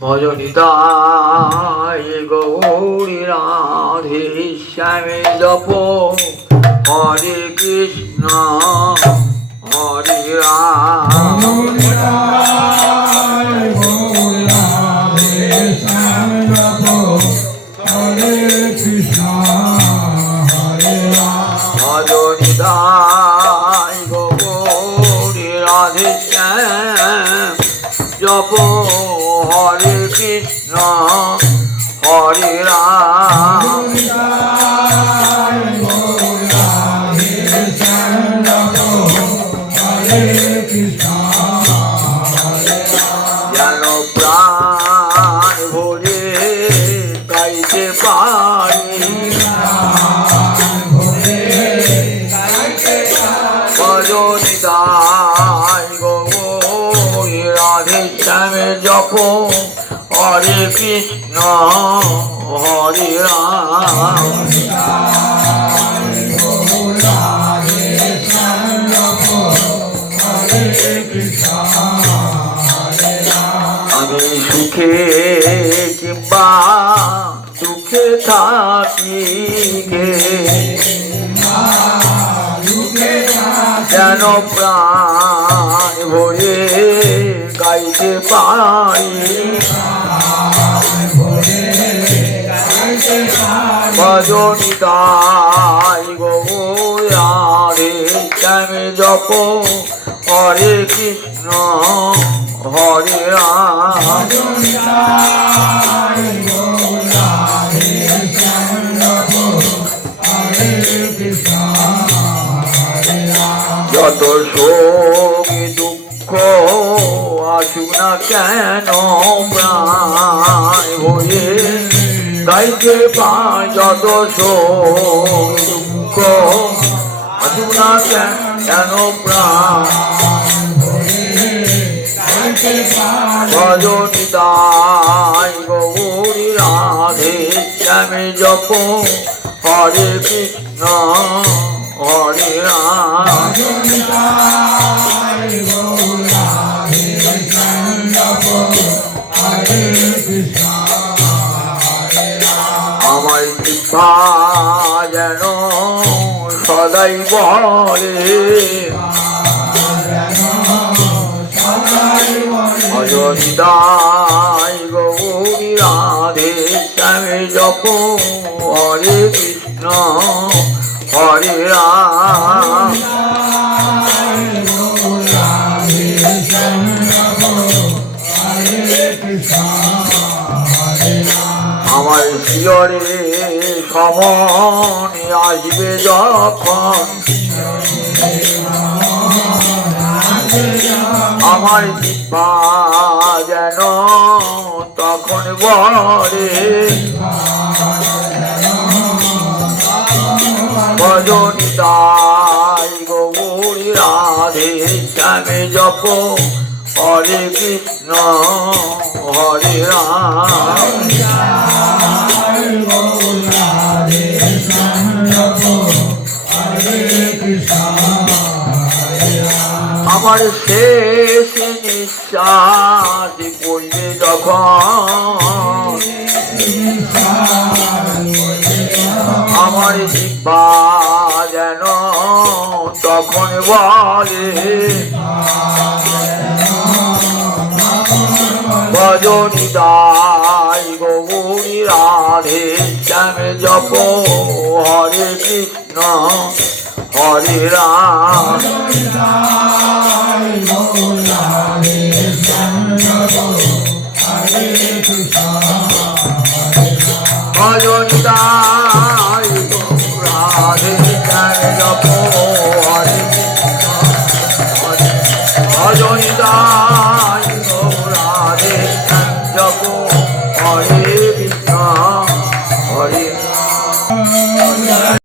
ভজনিতাই গৌরী রাধে শ্যামে জপ হরে কৃষ্ণ হরে রাম। ভজনিতাই গৌরী রাধে শ্যাম জপ হরে কৃষ্ণ হরে রাম। যেন প্রাণ ভরে গাইতে পারি ভজনিতাই গৌরী রাধে শ্যামে জপ হরে কৃষ্ণ হরে রাম। আমি সুখে কিংবা সুখে থাকি গে যেন প্রাণ ভরে গাইতে পারি ভজনিতাই গৌরী রাধে শ্যামে জপ হরে কৃষ্ণ হরে রাম। যত শোক দুঃখ আসুক না কেন প্রাণ ভরে গাইতে পাই যত শোক দুঃখ আসুক না কেন প্রাণ ভজনিতাই গৌরী রাধে শ্যামে জপ হরে কৃষ্ণ হরে রাম। আমার কৃপা যেন সদাই বলে ভজনিতাই গৌরী রাধে শ্যামে জপ হরে কৃষ্ণ হরে রাম। আমার শিয়রে সমন আসবে যখন আমার কৃপা যেন তখন বলে ভজনিতাই গৌরী রাধে শ্যামে জপ হরে কৃষ্ণ হরে রাম। আমার শেষ নিঃশ্বাস পড়বে যখন আমার জিহ্বা যেন তখন বলে ভজনিতাই গৌরী রাধে শ্যামে জপ হরে কৃষ্ণ হরে রাম। ভজনিতাই রাধে শ্যামে জপ হরে ভজনিতাই